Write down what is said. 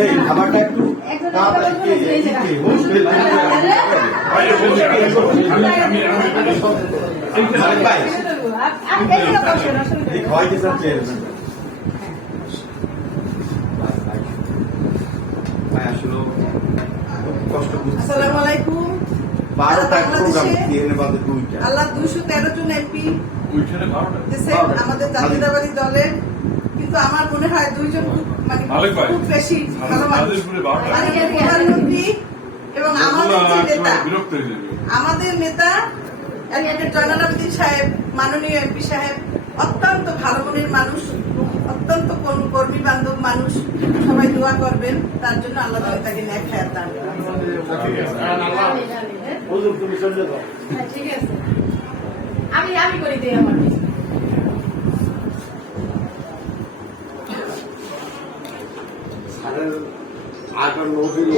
এই খাবারটা একটু তাড়াতাড়ি খাওয়াই গেছে আসলে কষ্ট করছে। আসসালামু আলাইকুম। 12টা প্রোগ্রাম দিয়ে বাদে 2টা আল্লাহ 213 জন এমপি আমাদের জাতীয়তাবাদী দলের, কিন্তু আমার মনে হয় দুইজন মানে খুব বেশি ভালো মানুষ, মাননীয় প্রধানমন্ত্রী এবং আমাদের যে নেতা, আমাদের নেতা অ্যাডভোকেট জয়নাল আবেদীন সাহেব, মাননীয় এমপি সাহেব অত্যন্ত ভালো মনের মানুষ, অত্যন্ত কর্মী বান্ধব মানুষ। সবাই দোয়া করবেন তার জন্য, আল্লাহ তাআলা তাকে নেক হায়াত দান করুন। ঠিক আছে, আমি করে দিই আমার সাড়ে 8 9 দিন